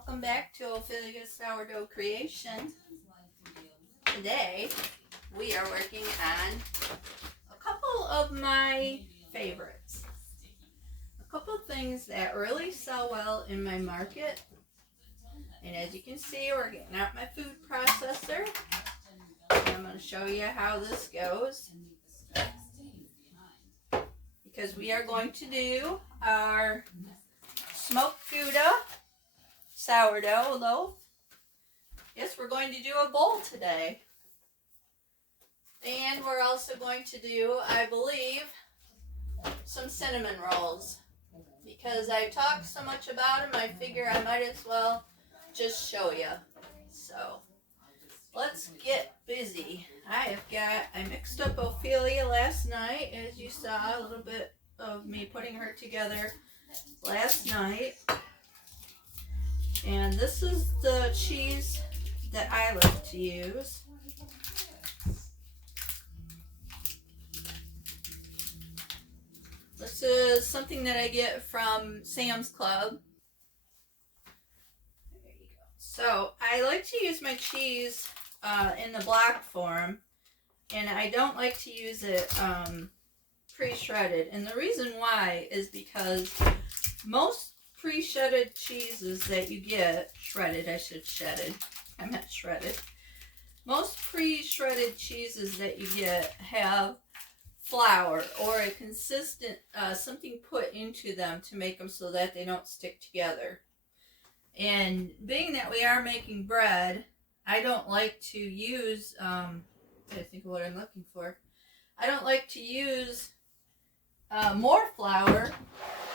Welcome back to Ophelia Sourdough Creation. Today we are working on a couple of my favorites. A couple of things that really sell well in my market. And as you can see, we're getting out my food processor. And I'm going to show you how this goes. Because we are going to do our smoked Gouda sourdough loaf. Yes, we're going to do a bowl today. And we're also going to do, I believe, some cinnamon rolls. Because I talked so much about them, I figure I might as well just show you. So, let's get busy. I mixed up Ophelia last night, as you saw, a little bit of me putting her together last night. And this is the cheese that I like to use. This is something that I get from Sam's Club. There you go. So I like to use my cheese in the block form, and I don't like to use it pre-shredded. And the reason why is because most pre-shredded cheeses that you get, I meant shredded. Most pre-shredded cheeses that you get have flour or a consistent something put into them to make them so that they don't stick together. And being that we are making bread, I don't like to use I think of what I'm looking for. I don't like to use more flour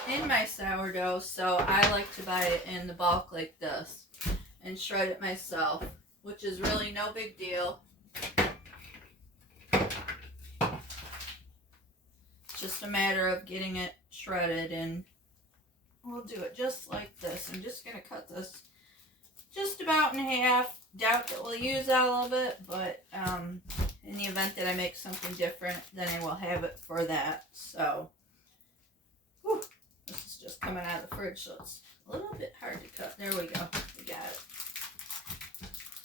in my sourdough, so I like to buy it in the bulk like this and shred it myself, which is really no big deal. It's just a matter of getting it shredded, and we'll do it just like this. I'm just going to cut this just about in half. Doubt that we'll use all of it, but in the event that I make something different, then I will have it for that. So, whew, this is just coming out of the fridge, so it's a little bit hard to cut. There we go. We got it.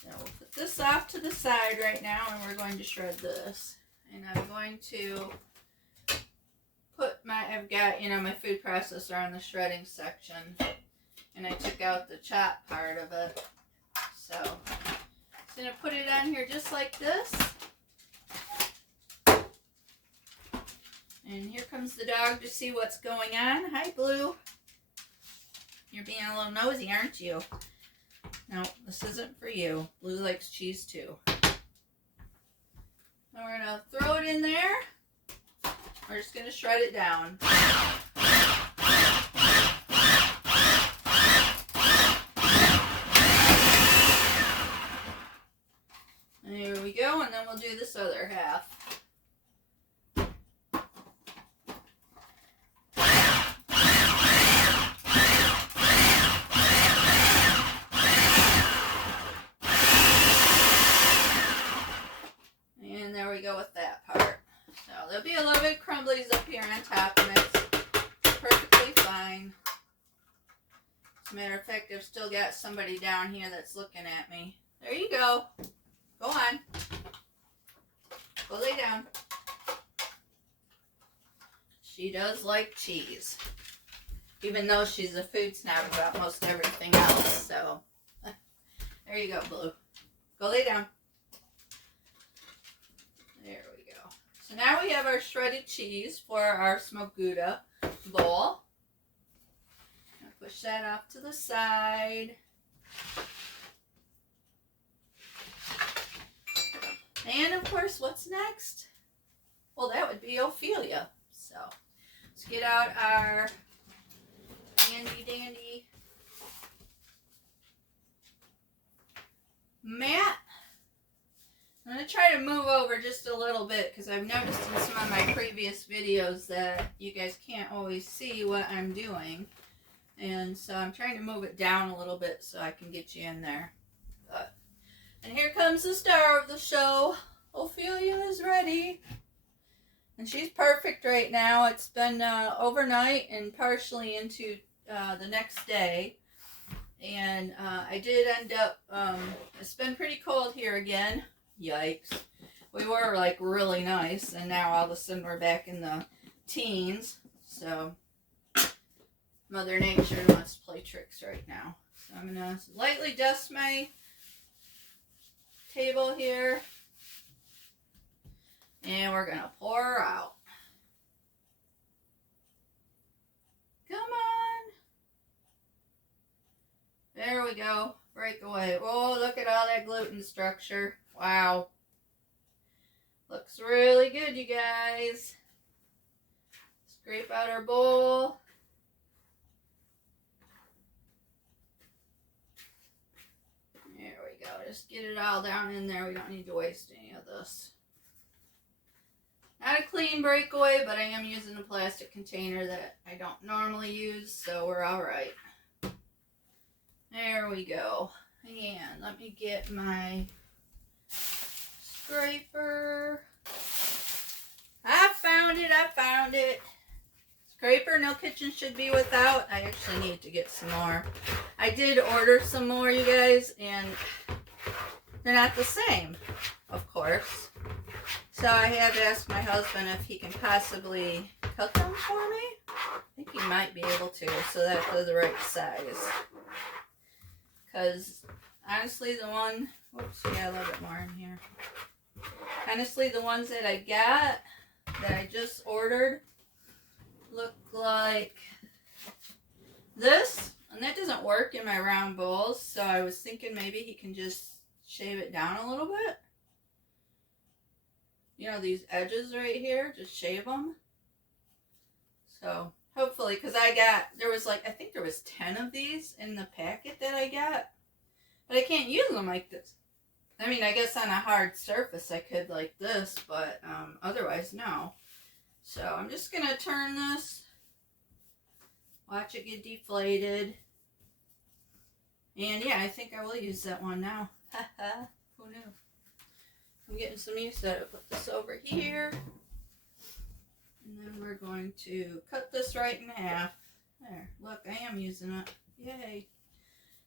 Now we'll put this off to the side right now, and we're going to shred this. And I'm going to put I've got, my food processor on the shredding section, and I took out the chop part of it. So, I'm going to put it on here just like this. And here comes the dog to see what's going on. Hi, Blue. You're being a little nosy, aren't you? No, this isn't for you. Blue likes cheese too. Now we're going to throw it in there. We're just going to shred it down. There we go, and then we'll do this other half. And there we go with that part. So there'll be a little bit of crumblies up here on top, and that's perfectly fine. As a matter of fact, I've still got somebody down here that's looking at me. There you go. Go on. Go lay down. She does like cheese, even though she's a food snob about most everything else. So, there you go, Blue. Go lay down. There we go. So now we have our shredded cheese for our smoked Gouda bowl. I'll push that off to the side. And of course, what's next? Well, that would be Ophelia. So, let's get out our handy dandy mat. I'm going to try to move over just a little bit because I've noticed in some of my previous videos that you guys can't always see what I'm doing. And so I'm trying to move it down a little bit so I can get you in there. And here comes the star of the show. Ophelia is ready. And she's perfect right now. It's been overnight and partially into the next day. And I did end up, it's been pretty cold here again. Yikes. We were like really nice, and now all of a sudden we're back in the teens. So Mother Nature wants to play tricks right now. So I'm going to lightly dust my table here. And we're going to pour out. Come on. There we go. Break away. Oh, look at all that gluten structure. Wow. Looks really good, you guys. Scrape out our bowl. There we go. Just get it all down in there. We don't need to waste any of this. Not a clean breakaway, but I am using a plastic container that I don't normally use, so we're all right. There we go. And let me get my scraper. I found it. Scraper, no kitchen should be without. I actually need to get some more. I did order some more, you guys, and they're not the same, of course. So I had to ask my husband if he can possibly cut them for me. I think he might be able to, so that they're the right size. Because honestly, the one, whoops, we got a little bit more in here. Honestly, the ones that I got, that I just ordered, look like this. And that doesn't work in my round bowls, so I was thinking maybe he can just shave it down a little bit. You know, these edges right here, just shave them. So hopefully, because there was like, I think there was 10 of these in the packet that I got. But I can't use them like this. I mean, I guess on a hard surface I could like this, but otherwise no. So I'm just going to turn this. Watch it get deflated. And yeah, I think I will use that one now. Haha, who knew? I'm getting some use out of it. Put this over here. And then we're going to cut this right in half. There, look, I am using it. Yay.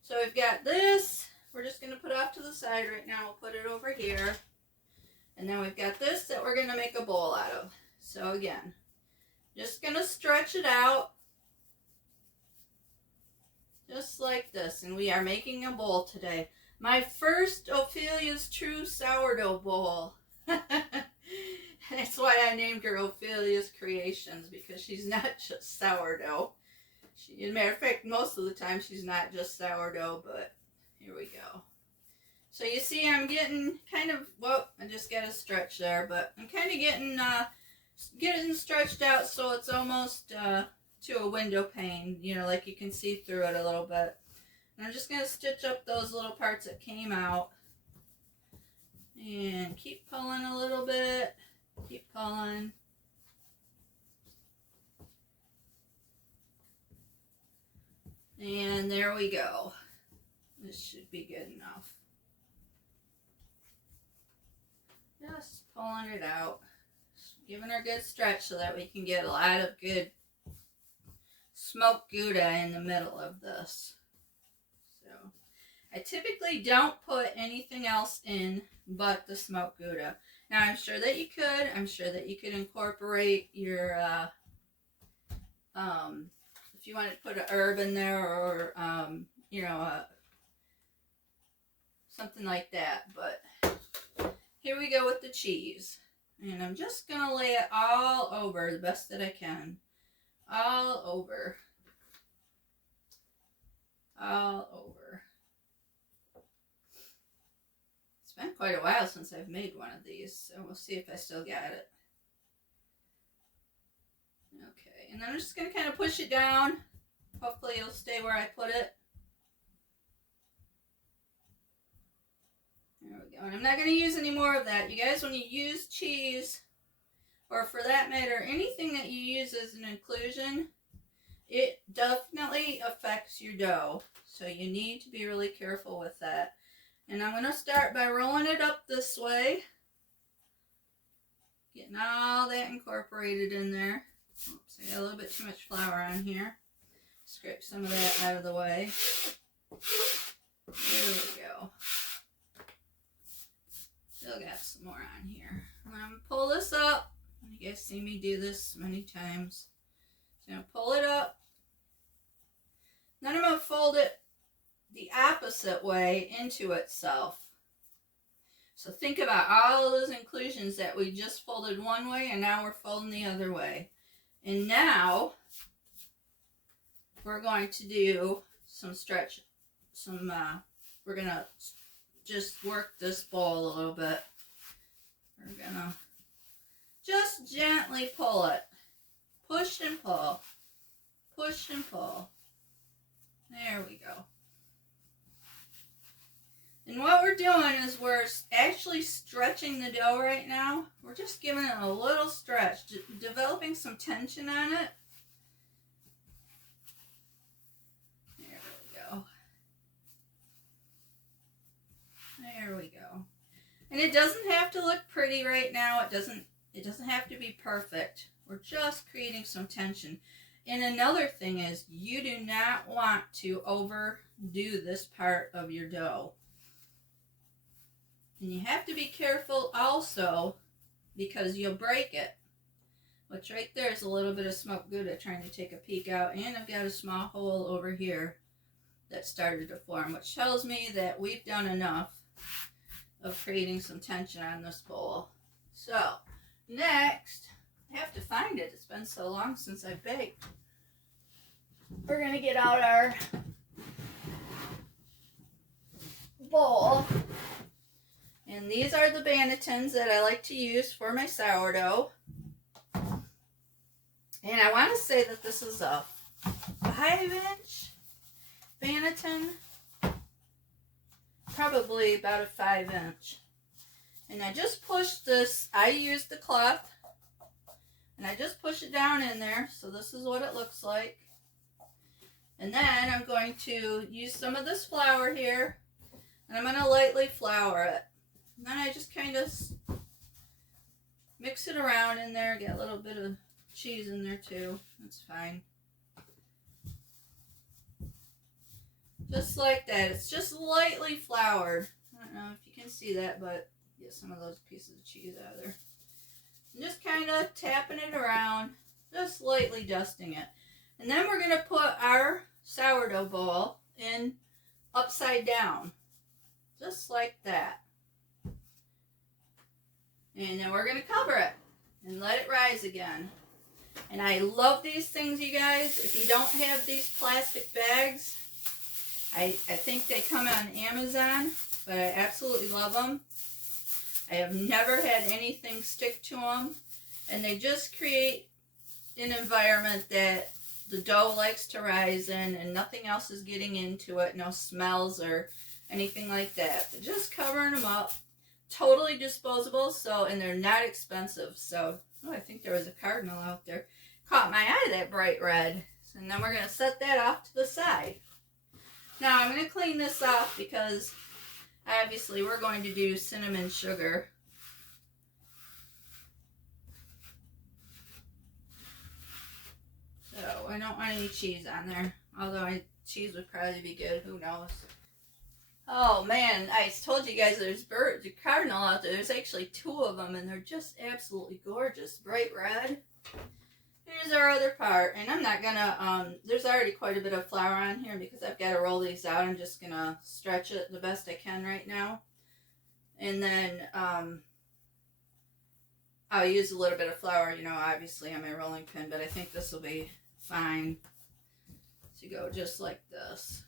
So we've got this. We're just going to put off to the side right now. We'll put it over here. And then we've got this that we're going to make a bowl out of. So again, just going to stretch it out. Just like this. And we are making a bowl today. My first Ophelia's True Sourdough Bowl. That's why I named her Ophelia's Creations, because she's not just sourdough. As a matter of fact, most of the time she's not just sourdough, but here we go. So you see I'm getting kind of, well, I just got to stretch there, but I'm kind of getting stretched out so it's almost to a window pane, you know, like you can see through it a little bit. And I'm just going to stitch up those little parts that came out. And keep pulling a little bit. Keep pulling. And there we go. This should be good enough. Just pulling it out. Just giving her a good stretch so that we can get a lot of good smoked Gouda in the middle of this. So I typically don't put anything else in but the smoked Gouda. Now I'm sure that you could. I'm sure that you could incorporate your, if you want to put a herb in there or, you know, something like that. But here we go with the cheese. And I'm just going to lay it all over the best that I can. All over. All over. It's been quite a while since I've made one of these, so we'll see if I still got it. Okay, and then I'm just going to kind of push it down. Hopefully it'll stay where I put it. There we go. And I'm not going to use any more of that. You guys, when you use cheese, or for that matter, anything that you use as an inclusion, it definitely affects your dough. So you need to be really careful with that. And I'm going to start by rolling it up this way. Getting all that incorporated in there. Oops, I got a little bit too much flour on here. Scrape some of that out of the way. There we go. Still got some more on here. I'm going to pull this up. You guys see me do this many times. So I'm going to pull it up. Then I'm going to fold it the opposite way into itself. So think about all those inclusions that we just folded one way and now we're folding the other way. And now we're going to do some stretch, we're going to just work this bowl a little bit. We're going to just gently pull it. Push and pull. Push and pull. There we go. And what we're doing is we're actually stretching the dough right now. We're just giving it a little stretch, developing some tension on it. There we go. There we go. And it doesn't have to look pretty right now. It doesn't have to be perfect. We're just creating some tension. And another thing is you do not want to overdo this part of your dough. And you have to be careful also because you'll break it. Which right there is a little bit of smoked Gouda trying to take a peek out. And I've got a small hole over here that started to form, which tells me that we've done enough of creating some tension on this bowl. So, next, I have to find it. It's been so long since I baked. We're going to get out our bowl. And these are the bannetons that I like to use for my sourdough. And I want to say that this is a 5-inch banneton. Probably about a 5-inch. And I just push this, I used the cloth. And I just push it down in there. So this is what it looks like. And then I'm going to use some of this flour here. And I'm going to lightly flour it. And then I just kind of mix it around in there. Get a little bit of cheese in there too. That's fine. Just like that. It's just lightly floured. I don't know if you can see that, but get some of those pieces of cheese out of there. And just kind of tapping it around. Just lightly dusting it. And then we're going to put our sourdough ball in upside down. Just like that. And then we're going to cover it and let it rise again. And I love these things, you guys. If you don't have these plastic bags, I think they come on Amazon, but I absolutely love them. I have never had anything stick to them. And they just create an environment that the dough likes to rise in and nothing else is getting into it. No smells or anything like that. But just covering them up. Totally disposable, so, and they're not expensive. So, oh, I think there was a cardinal out there. Caught my eye, that bright red. So then we're going to set that off to the side. Now, I'm going to clean this off because obviously we're going to do cinnamon sugar. So, I don't want any cheese on there. Although cheese would probably be good. Who knows? Oh man, I told you guys there's the cardinal out there. There's actually 2 of them and they're just absolutely gorgeous. Bright red. Here's our other part. And I'm not gonna, there's already quite a bit of flour on here because I've got to roll these out. I'm just gonna stretch it the best I can right now. And then, I'll use a little bit of flour, you know, obviously on my rolling pin, but I think this will be fine to go just like this.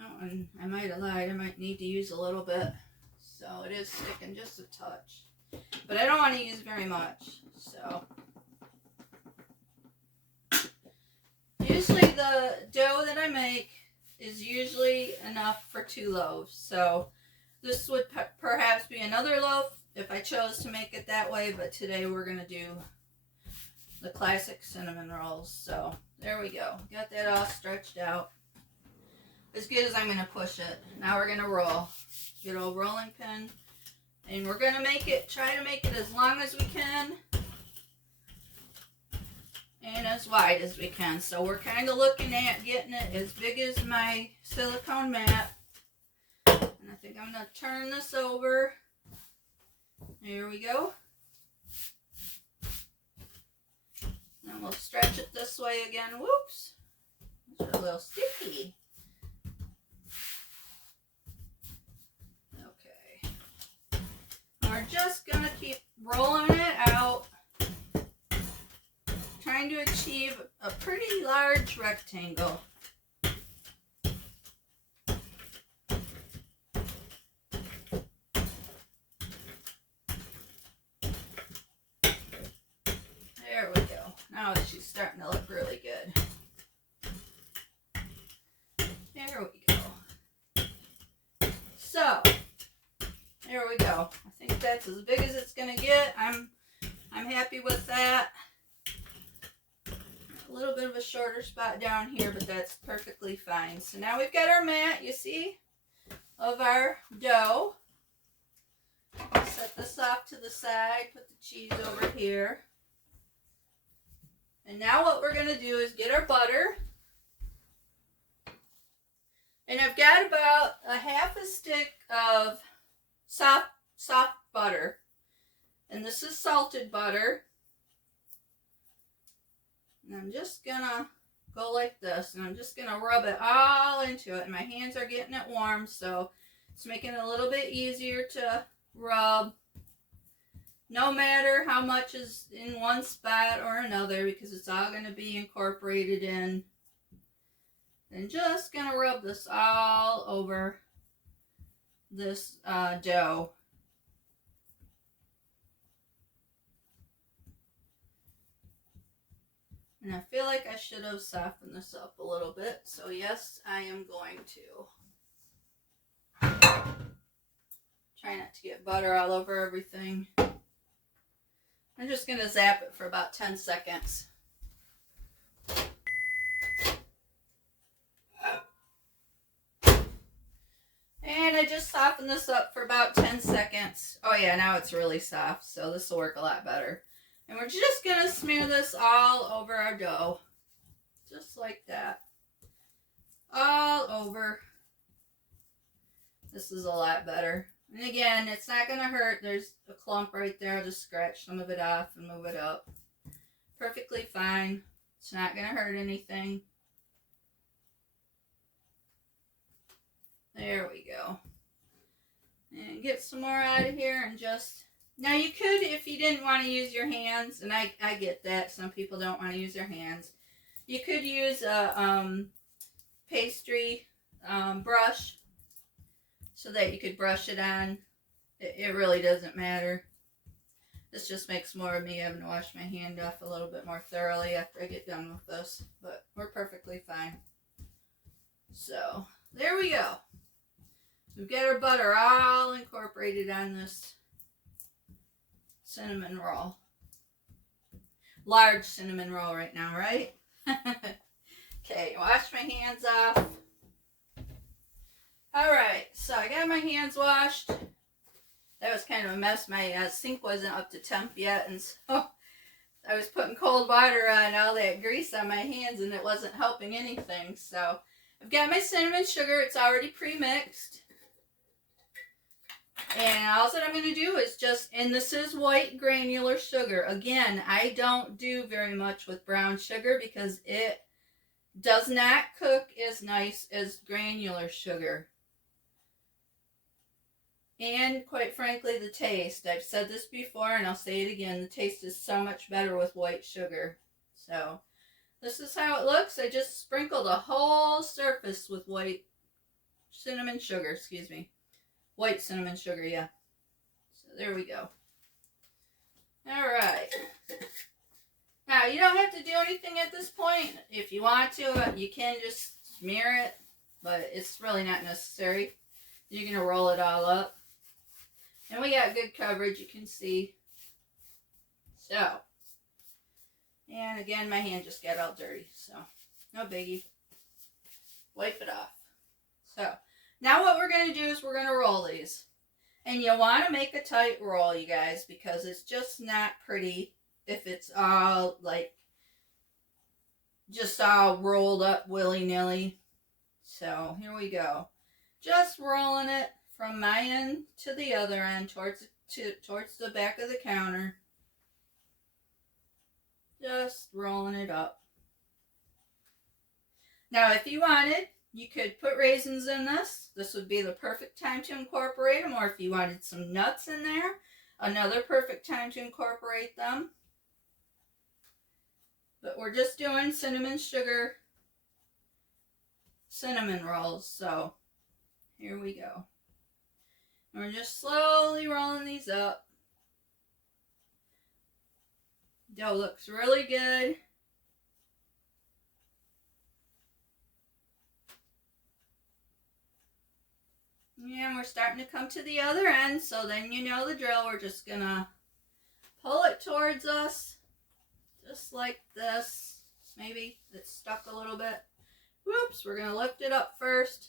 Oh, and I might have lied. I might need to use a little bit. So it is sticking just a touch. But I don't want to use very much. So usually the dough that I make is usually enough for 2 loaves. So this would perhaps be another loaf if I chose to make it that way. But today we're going to do the classic cinnamon rolls. So there we go. Got that all stretched out. As good as I'm going to push it. Now we're going to roll. Good old rolling pin. And we're going to try to make it as long as we can. and as wide as we can. So we're kind of looking at getting it as big as my silicone mat. And I think I'm going to turn this over. There we go. And we'll stretch it this way again. Whoops. These are a little sticky. Okay. We're just going to keep rolling it out, trying to achieve a pretty large rectangle. There we go. Now she's starting to look really good. There we go. So, there we go. I think that's as big as it's going to get. I'm happy with that. A little bit of a shorter spot down here, but that's perfectly fine. So now we've got our mat, you see, of our dough. Set this off to the side, put the cheese over here. And now what we're going to do is get our butter. And I've got about a half a stick of soft butter. And this is salted butter. And I'm just going to go like this. And I'm just going to rub it all into it. And my hands are getting it warm, so it's making it a little bit easier to rub. No matter how much is in one spot or another, because it's all going to be incorporated in. And just going to rub this all over this dough. And I feel like I should have softened this up a little bit. So yes, I am going to. Try not to get butter all over everything. I'm just going to zap it for about 10 seconds. And I just softened this up for about 10 seconds. Oh yeah, now it's really soft, so this will work a lot better. And we're just going to smear this all over our dough. Just like that. All over. This is a lot better. And again, it's not going to hurt. There's a clump right there. I'll just scratch some of it off and move it up. Perfectly fine. It's not going to hurt anything. There we go. And get some more out of here and just... Now you could, if you didn't want to use your hands, and I get that. Some people don't want to use their hands. You could use a pastry brush so that you could brush it on. It really doesn't matter. This just makes more of me having to wash my hand off a little bit more thoroughly after I get done with this. But we're perfectly fine. So, there we go. We've got our butter all incorporated on this cinnamon roll. Large cinnamon roll right now, right? Okay, wash my hands off. Alright, so I got my hands washed. That was kind of a mess. My sink wasn't up to temp yet, and so I was putting cold water on all that grease on my hands, and it wasn't helping anything. So I've got my cinnamon sugar. It's already pre-mixed. And all that I'm going to do is just, and this is white granular sugar. Again, I don't do very much with brown sugar because it does not cook as nice as granular sugar. And quite frankly, the taste. I've said this before and I'll say it again. The taste is so much better with white sugar. So, this is how it looks. I just sprinkled a whole surface with white cinnamon sugar, excuse me. White cinnamon sugar, yeah. So there we go. Alright. Now, you don't have to do anything at this point. If you want to, you can just smear it, but it's really not necessary. You're going to roll it all up. And we got good coverage, you can see. So. And again, my hand just got all dirty, so no biggie. Wipe it off. So. Now what we're going to do is we're going to roll these. And you want to make a tight roll, you guys, because it's just not pretty if it's all like just all rolled up willy-nilly. So here we go. Just rolling it from my end to the other end towards the back of the counter. Just rolling it up. Now, if you wanted, you could put raisins in this. This would be the perfect time to incorporate them. Or if you wanted some nuts in there, another perfect time to incorporate them. But we're just doing cinnamon sugar cinnamon rolls. So here we go. And we're just slowly rolling these up. Dough looks really good. Yeah, and we're starting to come to the other end, so then you know the drill. We're just gonna pull it towards us, just like this. Maybe it's stuck a little bit. Whoops, we're gonna lift it up first.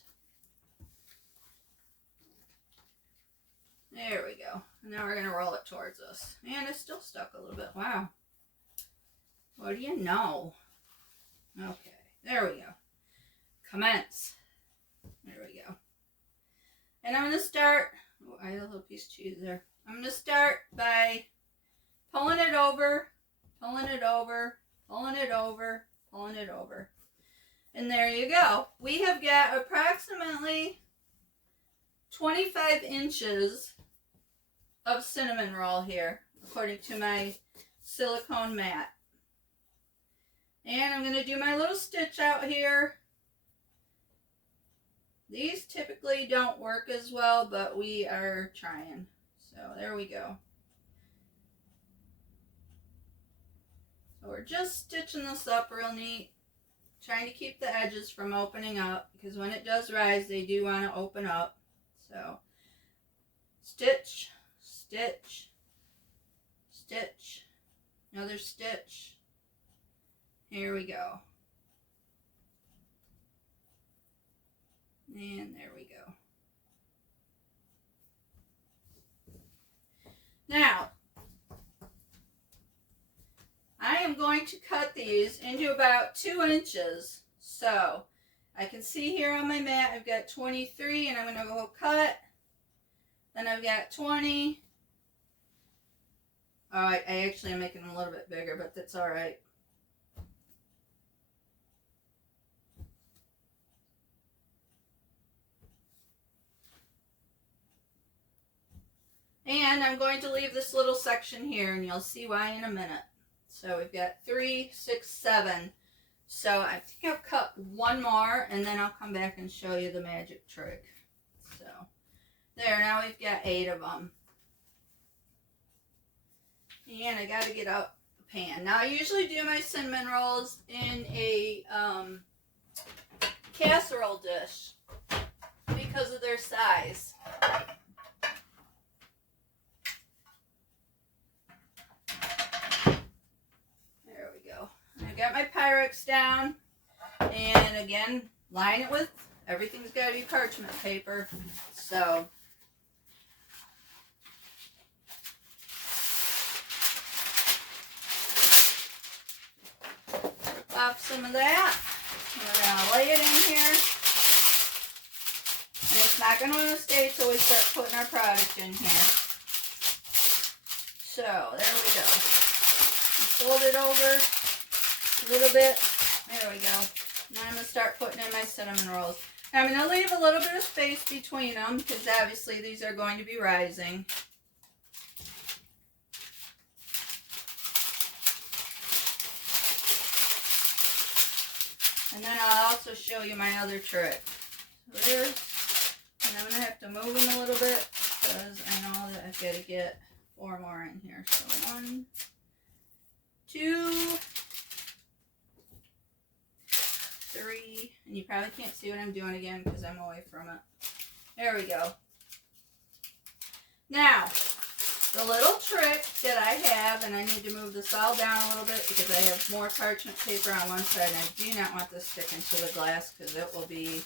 There we go. And now we're gonna roll it towards us. And it's still stuck a little bit. Wow. What do you know? Okay, there we go. Commence. There we go. And I'm going to start, oh, I had a little piece of cheese there. I'm going to start by pulling it over, pulling it over, pulling it over, pulling it over. And there you go. We have got approximately 25 inches of cinnamon roll here, according to my silicone mat. And I'm going to do my little stitch out here. These typically don't work as well, but we are trying. So there we go. So we're just stitching this up real neat. Trying to keep the edges from opening up, because when it does rise, they do want to open up. So stitch, stitch, stitch, another stitch. Here we go. And there we go. Now, I am going to cut these into about 2 inches. So, I can see here on my mat, I've got 23, and I'm going to go cut. Then I've got 20. Oh, I actually am making them a little bit bigger, but that's all right. And I'm going to leave this little section here, and you'll see why in a minute. So we've got 3, 6, 7. So I think I'll cut one more, and then I'll come back and show you the magic trick. So there, now we've got 8 of them. And I got to get out the pan. Now I usually do my cinnamon rolls in a casserole dish because of their size. Got my Pyrex down, and again, line it with, everything's got to be parchment paper, so off some of that. We're going to lay it in here, and it's not going to stay till we start putting our product in here. So there we go. Fold it over a little bit. There we go. Now I'm going to start putting in my cinnamon rolls. Now I'm going to leave a little bit of space between them because obviously these are going to be rising. And then I'll also show you my other trick. So there's, and I'm going to have to move them a little bit because I know that I've got to get 4 more in here. So 1, 2, 3, and you probably can't see what I'm doing again because I'm away from it. There we go. Now, the little trick that I have, and I need to move this all down a little bit because I have more parchment paper on one side, and I do not want this sticking to the glass because it will be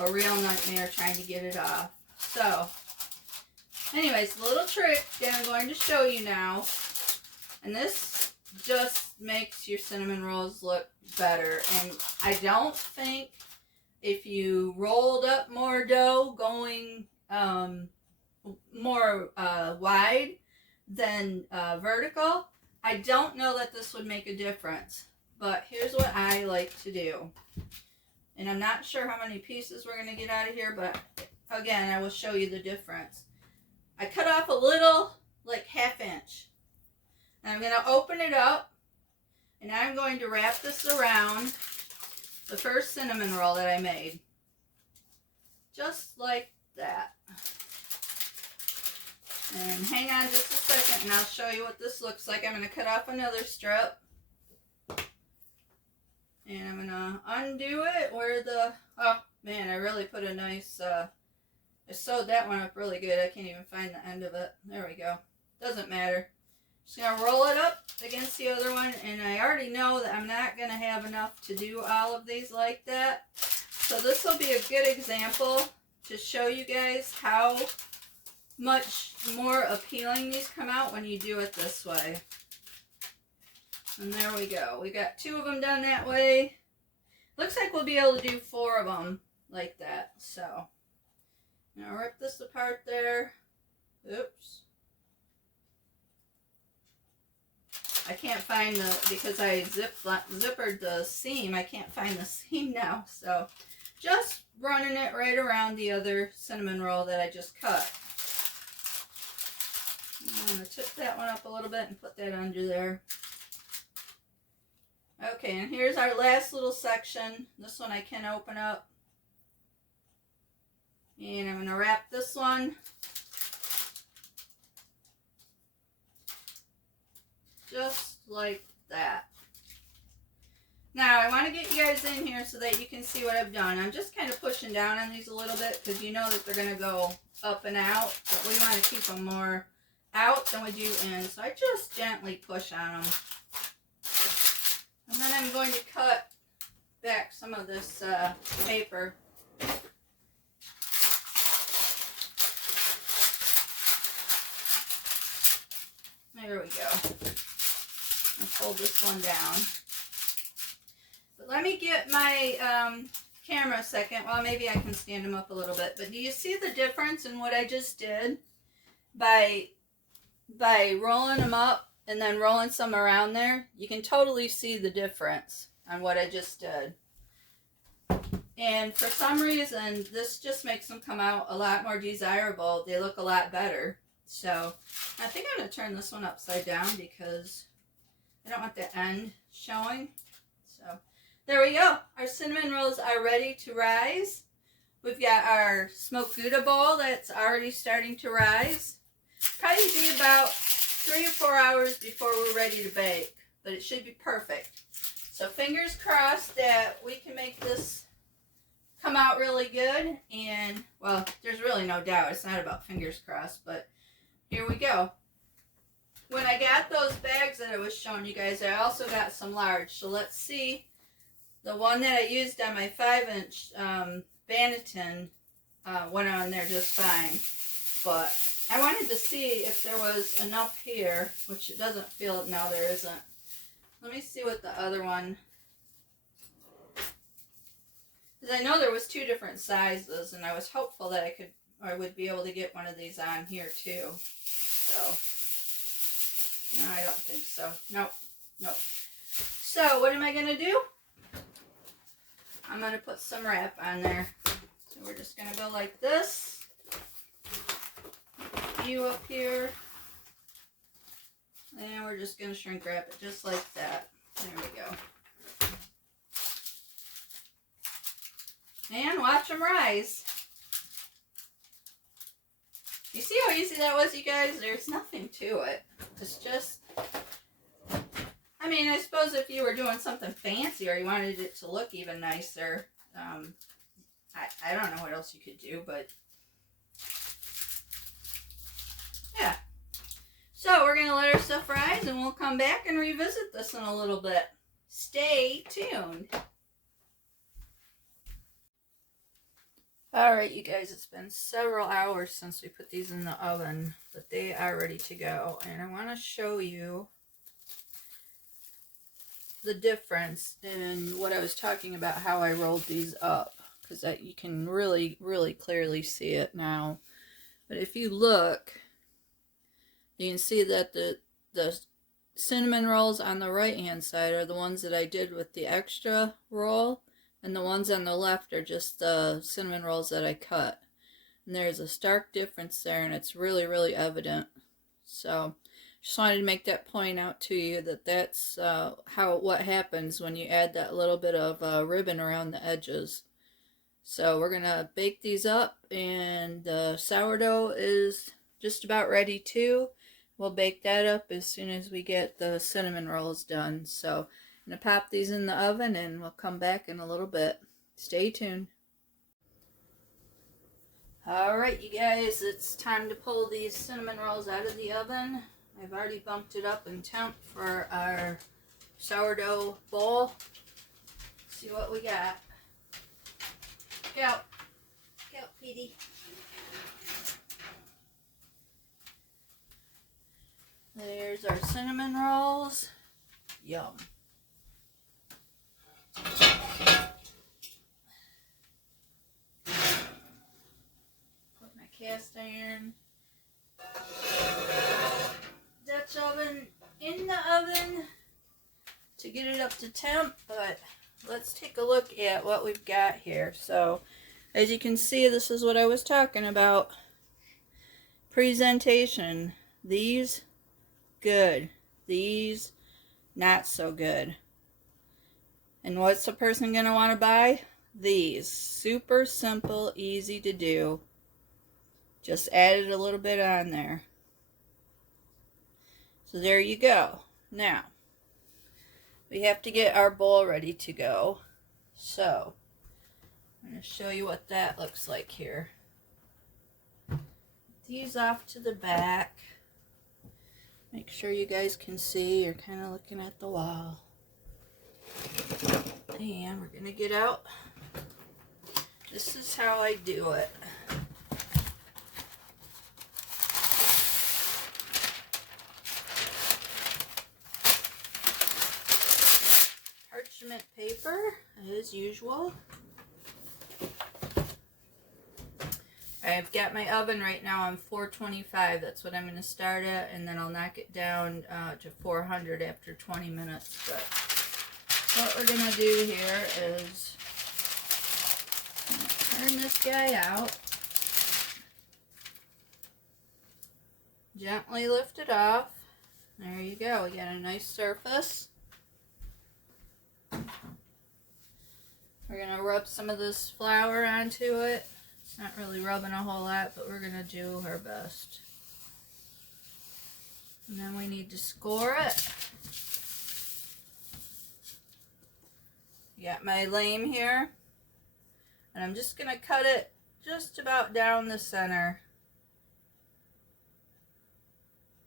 a real nightmare trying to get it off. So, anyways, the little trick that I'm going to show you now, and this just makes your cinnamon rolls look better. And I don't think if you rolled up more dough going more wide than vertical, I don't know that this would make a difference. But here's what I like to do. And I'm not sure how many pieces we're going to get out of here, but again, I will show you the difference. I cut off a little, like 1/2 inch. And I'm going to open it up, and I'm going to wrap this around the first cinnamon roll that I made. Just like that. And hang on just a second, and I'll show you what this looks like. I'm going to cut off another strip. And I'm going to undo it where the, oh man, I really put a nice, I sewed that one up really good. I can't even find the end of it. There we go. Doesn't matter. Just going to roll it up against the other one. And I already know that I'm not going to have enough to do all of these like that. So this will be a good example to show you guys how much more appealing these come out when you do it this way. And there we go. We got 2 of them done that way. Looks like we'll be able to do 4 of them like that. So, now rip this apart there. Oops. I can't find the, because I zippered the seam, I can't find the seam now. So, just running it right around the other cinnamon roll that I just cut. I'm going to tip that one up a little bit and put that under there. Okay, and here's our last little section. This one I can open up. And I'm going to wrap this one. Just like that. Now, I want to get you guys in here so that you can see what I've done. I'm just kind of pushing down on these a little bit because you know that they're going to go up and out. But we want to keep them more out than we do in. So I just gently push on them. And then I'm going to cut back some of this paper. There we go. I'll fold this one down. But let me get my camera a second. Well, maybe I can stand them up a little bit. But do you see the difference in what I just did? By rolling them up and then rolling some around there, you can totally see the difference on what I just did. And for some reason, this just makes them come out a lot more desirable. They look a lot better. So I think I'm going to turn this one upside down because I don't want the end showing. So there we go. Our cinnamon rolls are ready to rise. We've got our smoked Gouda Boule that's already starting to rise. Probably be about 3 or 4 hours before we're ready to bake, but it should be perfect. So fingers crossed that we can make this come out really good. And, well, there's really no doubt. It's not about fingers crossed, but here we go. When I got those bags that I was showing you guys, I also got some large. So let's see. The one that I used on my 5-inch Banneton went on there just fine. But I wanted to see if there was enough here, which it doesn't feel, no, there isn't. Let me see what the other one, because I know there was 2 different sizes, and I was hopeful that I would be able to get one of these on here too. So, no, I don't think so. Nope. So, what am I going to do? I'm going to put some wrap on there. So, we're just going to go like this. You up here, and we're just going to shrink wrap it just like that. There we go. And watch them rise. You see how easy that was, you guys? There's nothing to it. It's just, I mean, I suppose if you were doing something fancy or you wanted it to look even nicer, I don't know what else you could do, but yeah. So we're going to let our stuff rise and we'll come back and revisit this in a little bit. Stay tuned. Alright, you guys, it's been several hours since we put these in the oven, but they are ready to go. And I want to show you the difference in what I was talking about, how I rolled these up, because you can really, really clearly see it now. But if you look, you can see that the cinnamon rolls on the right hand side are the ones that I did with the extra roll, and the ones on the left are just the cinnamon rolls that I cut. And there's a stark difference there, and it's really, really evident. So just wanted to make that point out to you, that that's what happens when you add that little bit of ribbon around the edges. So we're gonna bake these up, and the sourdough is just about ready too. We'll bake that up as soon as we get the cinnamon rolls done. So I'm gonna pop these in the oven, and we'll come back in a little bit. Stay tuned. Alright, you guys, it's time to pull these cinnamon rolls out of the oven. I've already bumped it up in temp for our sourdough bowl. Let's see what we got. Look out. Look out, Petey. There's our cinnamon rolls. Yum. Cast iron Dutch oven in the oven to get it up to temp, but let's take a look at what we've got here. So as you can see, this is what I was talking about. Presentation. These good, these not so good. And what's a person gonna want to buy? These. Super simple, easy to do. Just added a little bit on there. So there you go. Now, we have to get our bowl ready to go. So, I'm going to show you what that looks like here. These off to the back. Make sure you guys can see. You're kind of looking at the wall. And we're going to get out. This is how I do it. Parchment paper, as usual. I've got my oven right now on 425. That's what I'm going to start at, and then I'll knock it down to 400 after 20 minutes. But what we're going to do here is turn this guy out, gently lift it off. There you go. We got a nice surface. We're going to rub some of this flour onto it. It's not really rubbing a whole lot, but we're going to do our best. And then we need to score it. Got my lame here. And I'm just going to cut it just about down the center.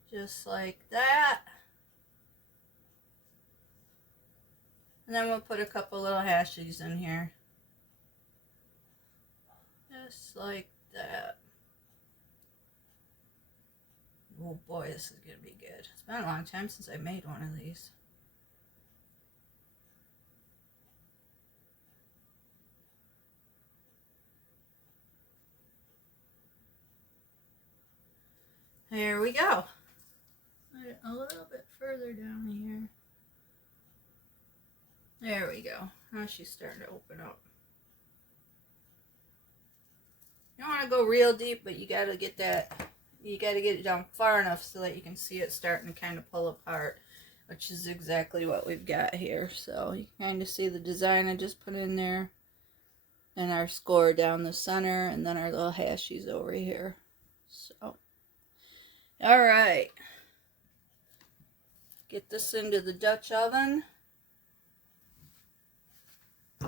Just like that. And then we'll put a couple little hashes in here. Just like that. Oh boy, this is going to be good. It's been a long time since I made one of these. There we go. Put it a little bit further down here. There we go. Now she's starting to open up. You don't want to go real deep, but you got to get it down far enough so that you can see it starting to kind of pull apart, which is exactly what we've got here. So you can kind of see the design I just put in there, and our score down the center, and then our little hashies over here. So, all right. Get this into the Dutch oven. Here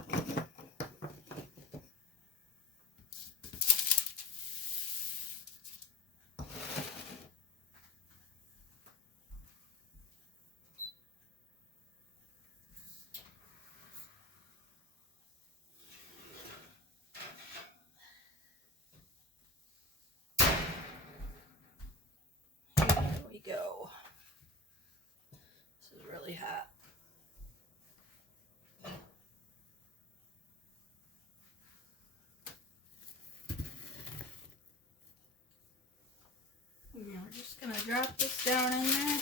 we go. This is really hot. drop this down in there.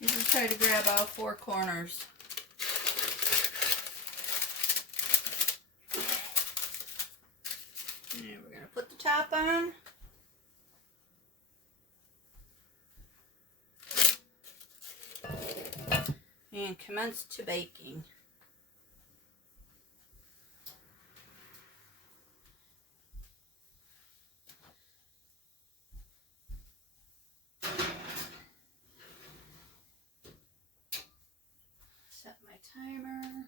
You just try to grab all 4 corners. And we're going to put the top on. And commence to baking. Set my timer.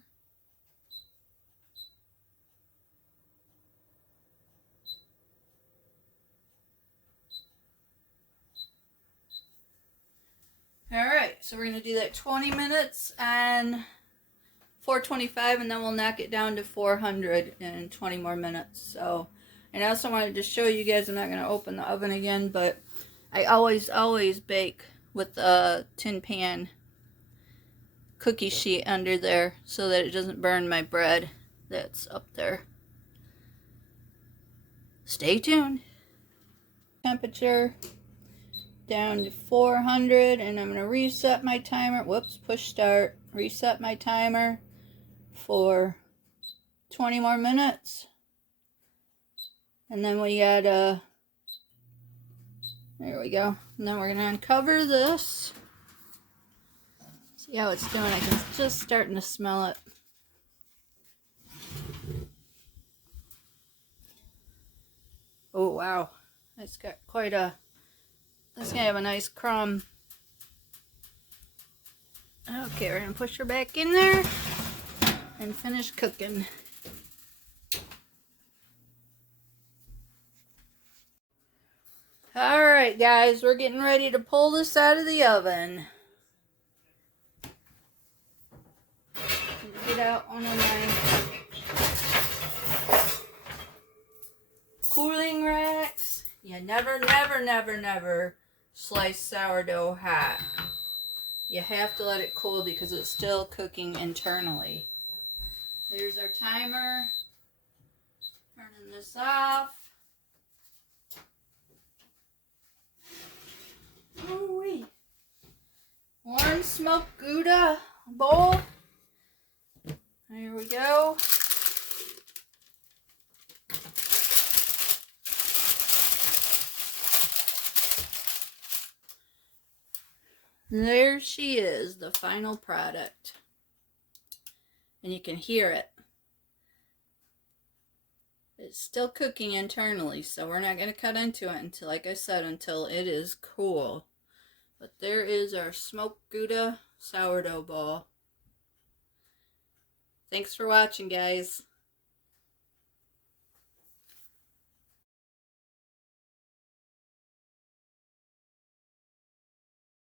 Alright, so we're going to do that 20 minutes on 425, and then we'll knock it down to 400 in 20 more minutes. So, and I also wanted to show you guys, I'm not going to open the oven again, but I always bake with a tin pan cookie sheet under there so that it doesn't burn my bread that's up there. Stay tuned. Temperature down to 400, and I'm going to reset my timer. Whoops, push start. Reset my timer for 20 more minutes. And then we got there we go. And then we're going to uncover this. See how it's doing. I can just starting to smell it. Oh wow. It's got quite a, that's going to have a nice crumb. Okay, we're going to push her back in there and finish cooking. Alright guys, we're getting ready to pull this out of the oven. Get out one of my cooling racks. You never slice sourdough hot. You have to let it cool because it's still cooking internally. There's our timer. Turning this off. Ooh-wee. One smoked Gouda bowl. There we go. There she is, the final product. And you can hear it. It's still cooking internally, so we're not going to cut into it until, like I said, until it is cool. But there is our smoked Gouda sourdough ball. Thanks for watching, guys.